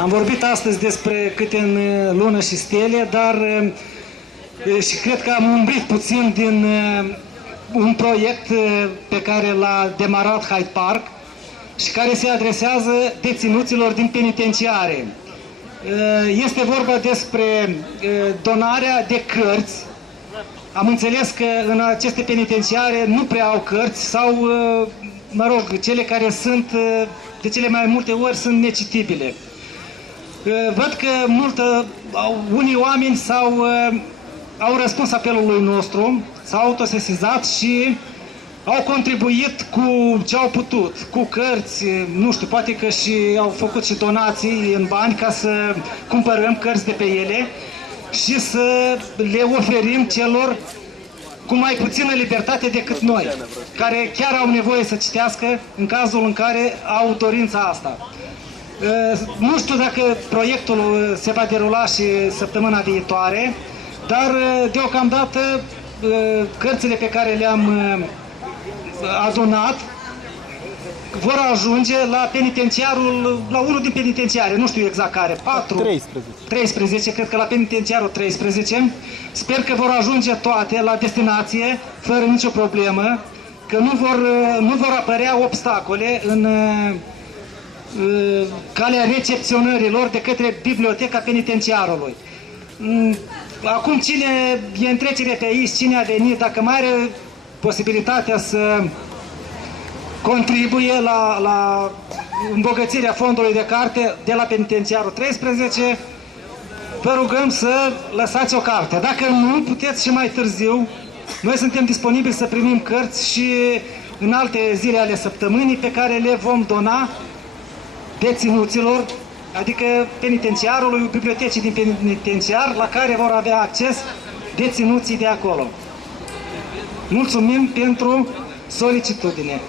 Am vorbit astăzi despre câte în lună și stele, dar și cred că am umbrit puțin din un proiect pe care l-a demarat Hyde Park și care se adresează deținuților din penitenciare. Este vorba despre donarea de cărți. Am înțeles că în aceste penitenciare nu prea au cărți sau, mă rog, cele care sunt, de cele mai multe ori, sunt necitibile. Văd că unii oameni au răspuns apelului nostru, s-au autosesizat și au contribuit cu ce au putut, cu cărți, nu știu, poate că și au făcut și donații în bani ca să cumpărăm cărți de pe ele și să le oferim celor cu mai puțină libertate decât noi, care chiar au nevoie să citească în cazul în care au dorința asta. Nu știu dacă proiectul se va derula și săptămâna viitoare, dar deocamdată cărțile pe care le-am adunat vor ajunge la penitenciarul, la unul din penitenciare, nu știu exact care, 13, cred că la penitenciarul 13. Sper că vor ajunge toate la destinație, fără nicio problemă, că nu vor apărea obstacole în calea recepționărilor de către biblioteca penitenciarului. Acum cine e în trecere pe aici, cine a venit, dacă mai are posibilitatea să contribuie la îmbogățirea fondului de carte de la penitenciarul 13, vă rugăm să lăsați o carte. Dacă nu, puteți și mai târziu. Noi suntem disponibili să primim cărți și în alte zile ale săptămânii pe care le vom dona deținuților, adică penitenciarului, bibliotecii din penitenciar, la care vor avea acces deținuții de acolo. Mulțumim pentru solicitudine.